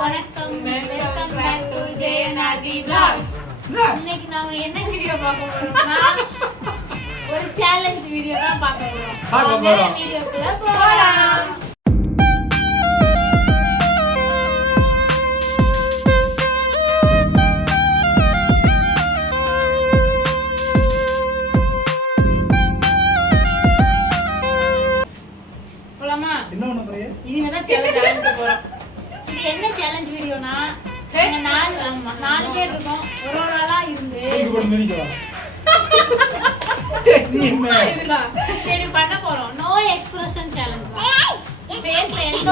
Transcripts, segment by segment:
வணக்கம் welcome back to ஜெயநாதி vlogs. இன்னைக்கு நாம என்ன வீடியோ பார்க்க போறோம்னா ஒரு சேலஞ்ச் வீடியோ தான் பார்க்க போறோம். வீடியோக்குள்ள போலாம். போலாமா? என்ன பண்ண போறீங்க? இனிமே தான் சேலஞ்ச் ஆரம்பிக்க போறோம். இது என்ன சேலஞ்ச் வீடியோனா நாலு பேர் இருக்கோம். ஒரு ஒரு ஆளா இருந்து சரி பண்ண போறோம். நோ எக்ஸ்பிரஷன் சேலஞ்ச் தான். ஃபேஸ்ல எந்த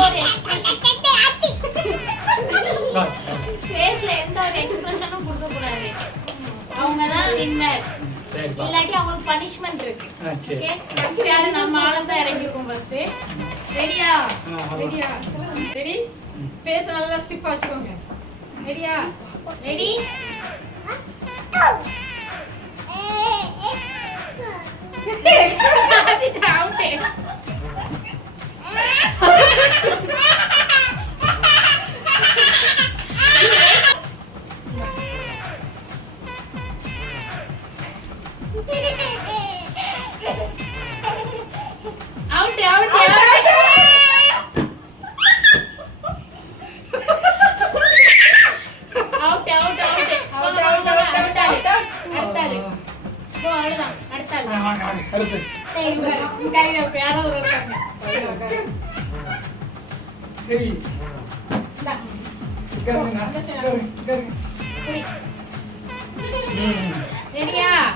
ஒரு எக்ஸ்பிரஷனும் கொடுக்க கூடாது. அவங்க தான் வின்னர். இல்லாட்டி அவங்களுக்கு பனிஷ்மென்ட் இருக்கு. ஓகே ஃபர்ஸ்ட் யாரு நம்ம ஆள தான் இறங்கி இருக்கோம் ஃபர்ஸ்ட். ரெடியா? ரெடி? ஃபேஸ் நல்லா ஸ்டிஃப் வச்சுக்கோங்க. ரெடியா? ரெடி?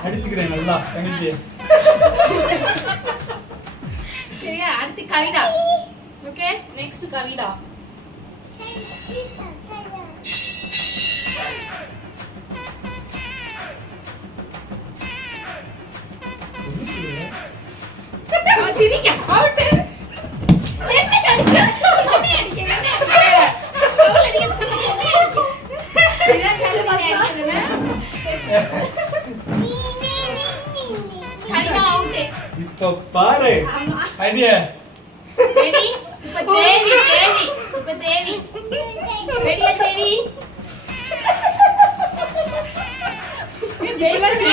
அடிச்சுக்கிறேன் நல்லா தங்கச்சி. சரியா? அடுத்து கவிதா. Okay next Kavitha. சிரிக்க அவுட். என்ன அடிச்ச? என்ன அடிச்ச? என்ன அடிச்ச? அவள அடிச்ச சொன்னே. சரியா கவிதா அடிச்சதுனா? கவிதா அவுட். இப்போ பாரு. ஐடியா. ரெடி? இப்ப தேவி. இப்ப தேவி. ரெடியா தேவி? வெயிட் பண்ணு.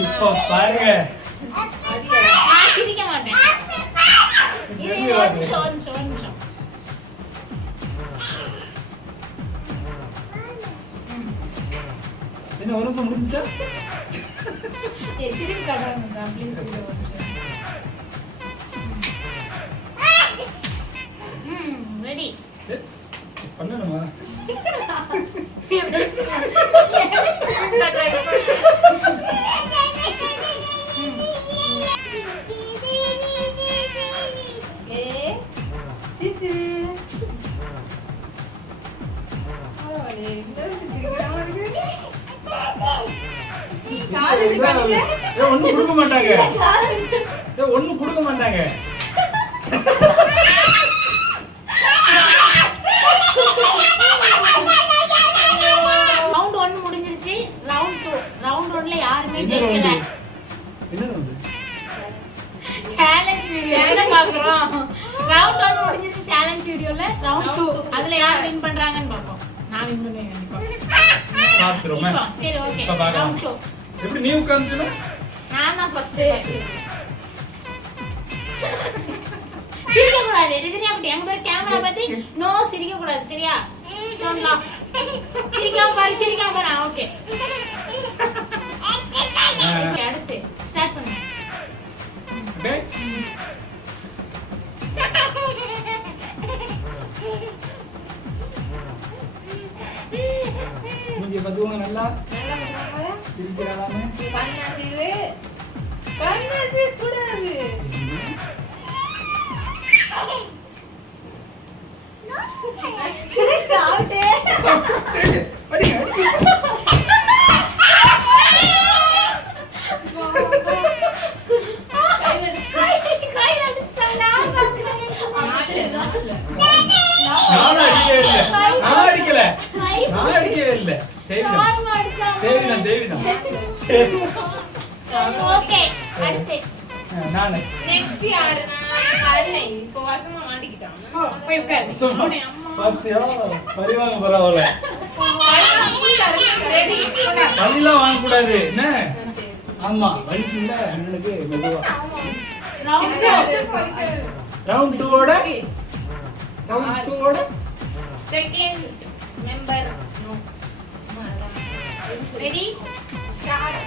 இப்போ பாருங்க. சிரிக்க மாட்டேன். ஒரு நிமிஷம். என்ன ஒரு நிமிஷம் முடிஞ்சா? சிரிக்க காட்டாங்க ப்ளீஸ். ரெடி? பண்ணணுமா? ஒண்ணும் கொடுக்க மாட்டாங்க. ரவுண்ட் 1 முடிஞ்சிருச்சு. ரவுண்ட் 2. ரவுண்ட் 1ல யாருமே ஜெயிக்கல. என்ன வந்து? சேலஞ்ச் வீடியோ என்ன பாக்குறோம்? ரவுண்ட் 1 முடிஞ்சிருச்சு சேலஞ்ச் வீடியோல. ரவுண்ட் 2 அதுல யார் வின் பண்றாங்கன்னு பாப்போம். நான் வின் பண்ணுவேன் கண்டிப்பா. பாத்துறோம். சரி ஓகே. ரவுண்ட் 2. எப்படி நீ உட்கார்ந்துனா? நான் தான் ஃபர்ஸ்ட். சிரிக்க கூடாது. எதிரியா அப்படி எங்க பேர் கேமரா பத்தி நோ சிரிக்க கூடாது. சரியா? Don't laugh. சிரிக்காம பாரு. ஓகே. அடுத்து ஸ்டார்ட் பண்ணு. ஓகே. मुझे बदूंगा नल्ला சிரிக்கறானே பண்ணாசி கூடாது. இல்ல யாரும்மா அடிச்சா? தேவிதான் ஓகே அடுத்து நானு நெக்ஸ்ட் யாருன்னா அருணை இப்போ வசமா மாட்டிக்கிட்டான் போய் உட்காரு சும்மா பாத்தியா பரிவாங்க பரவாயில்ல ரெடி பரிலாம் வாங்க கூடாது என்ன ஆமா வலிக்குல அண்ணனுக்கு மெதுவா ரவுண்ட் 2 ஓட second member no ready start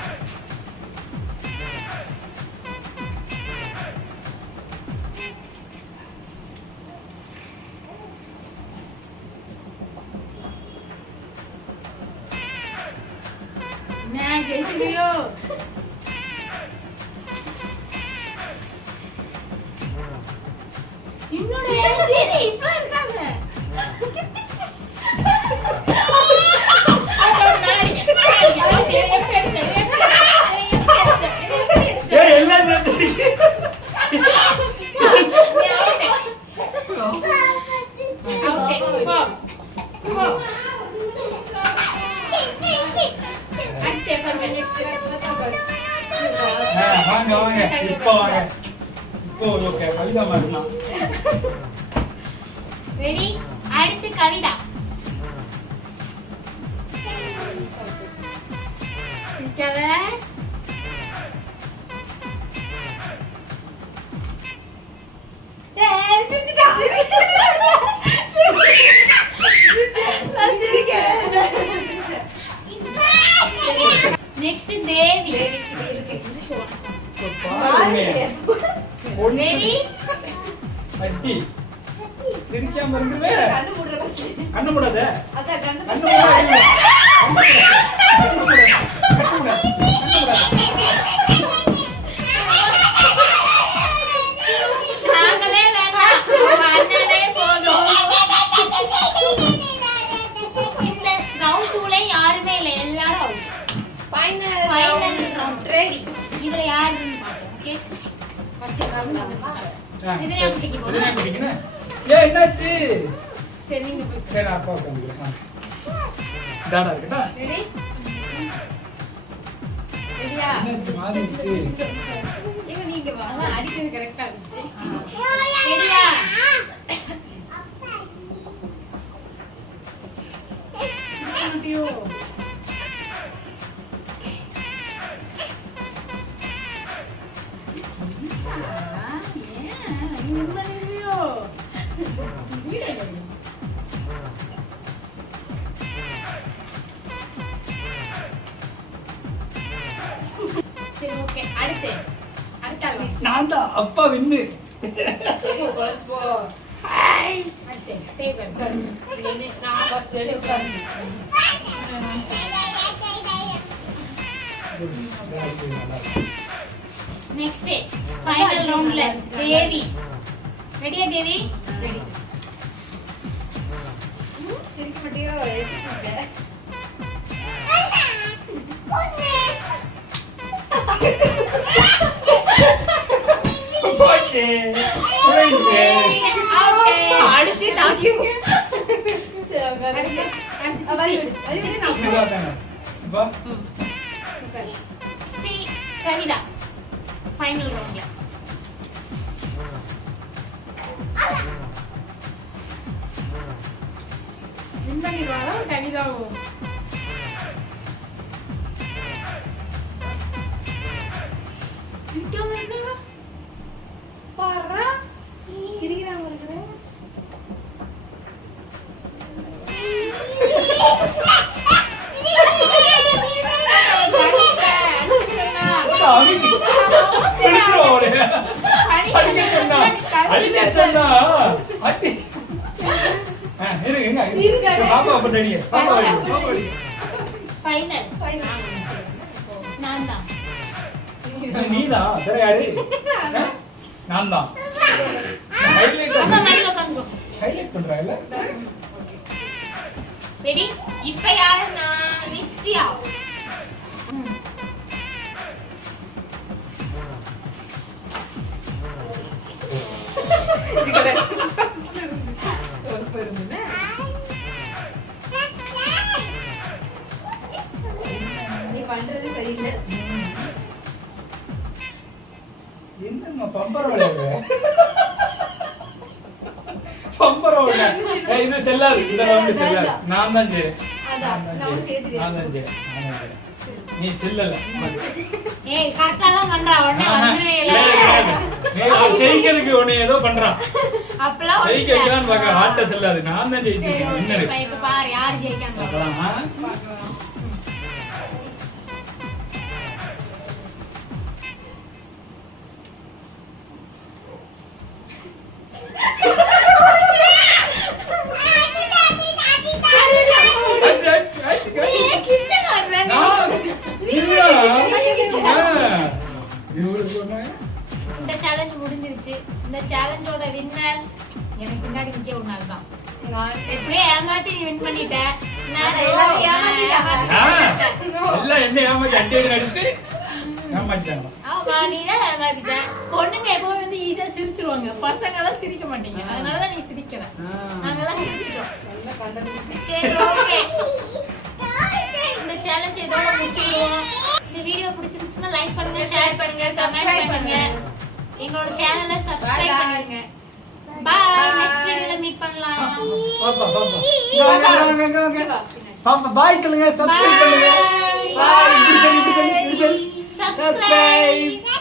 நான் ஜெயிச்சிரியோ இன்னொரு சரி இப்ப இருக்காங்க ஏய் எல்லாம் நடி வாங்க இப்போ ஓகே கவிதா மாறினா ரெடி அடுத்து கவிதா சிரிக்காத நெக்ஸ்ட் தேவி ரெடி அட்டி சிரிக்காம இருந்துவே கண்ணு மூடுற பஸ் கண்ணு மூடாத அத கண்ணு கண்ணு மூடாத நாங்களே வேண்டாம் அண்ணனே போதும் இந்த ரவுண்ட் 2ல யாருமே இல்ல எல்லாரும் out final final round ready இதுல யாருன்னு பாப்போம் ஓகே ஃபர்ஸ்ட் ரவுண்ட் இதுல குட்டிக்கு இதுல போலாம் குடிக்கணும் ஏய் என்னாச்சு சரி நீங்க போய் சரி அப்பா உட்காந்துக்கிறேன் டாடா இருக்கட்டா ரெடி ரெடியா என்னாச்சு மாறிடுச்சு இங்க நீங்க வாங்க அடிக்கிறது கரெக்ட்டா இருந்துச்சு ரெடியா ஐயோ சரி ஓகே அடுத்து நான் தான் அப்பா வின்னு சரி கொலைச்சு போ அடுத்து டேபிள் நான் பஸ் ரெடி உட்கார்ந்து நெக்ஸ்ட் ஃபைனல் ரவுண்ட்ல தேவி ரெடியா தேவி ரெடி சிரிக்க மாட்டியோ எப்படி சிரிக்க ஓகே புரியுது அடிச்சு தாக்கிங்க ஸ்ரீ கவிதா ஃபைனல் ரவுண்ட்ல வின் பண்ணிடுவாங்க கவிதாவும் சிரிக்காம இருக்காங்க பாறா சிரிக்கிறாங்க இருக்குது நீதான் வேற யாரு நான் தான் ஹைலைட் பண்றேன் ரெடி இப்ப யாருன்னா நித்யா பண்றது சரியில்லை. என்னம்மா பம்பரோட பம்பரோட இது செல்லாது, இதெல்லாம் செல்லாது. நான் தான் செய்றேன். நான் தான் செய்றேன். நீ செல்லல. ஏய் கரெக்டாலாம் பண்றா, உடனே வந்துருவேல. ஜெயிக்கிறதுக்கு உடனே ஏதோ பண்றான். அப்பலாம் ஜெயிக்க வைக்கலாம்னு பார்க்க ஹார்ட்ட செல்லாது. நான் தான் ஜெயிச்சிருக்கேன். என்ன இருக்கு? இப்ப பாரு யார் ஜெயிக்காங்க. பார்க்கலாம். இந்த சேலஞ்ச் முடிஞ்சிருச்சு. இந்த சேலஞ்சோட வின்னர் எனக்கு பின்னாடி நிக்க ஒரு நாள் தான். எப்படியே ஏமாத்தி நீ வின் பண்ணிட்ட. எல்லாரும் ஏமாத்திட்டாங்க. எல்லாம் என்ன ஏமாத்தி அட்டே அடிச்சுட்டு ஏமாத்திட்டாங்க. ஆமா நீ தான் ஏமாத்திட்ட. பொண்ணுங்க எப்பவும் வந்து ஈஸியா சிரிச்சிருவாங்க, பசங்க எல்லாம் சிரிக்க மாட்டீங்க. அதனாலதான் நீ சிரிக்கிற. நாங்கெல்லாம் சிரிச்சிட்டோம். சரி ஓகே, இந்த சேலஞ்ச் இதோட முடிச்சிடுவோம். இந்த வீடியோ பிடிச்சிருந்துச்சுன்னா லைக் பண்ணுங்க, ஷேர் பண்ணுங்க, சப்ஸ்கிரைப் பண்ணுங்க. எங்களோட சேனலை சப்ஸ்கிரைப் பண்ணுங்க. பாய், நெக்ஸ்ட் வீடியோல மீட் பண்ணலாம். பாப்பா பாய் சொல்லுங்க, சப்ஸ்கிரைப் பண்ணுங்க. பாய். இப்படி சொல்லி சப்ஸ்கிரைப்.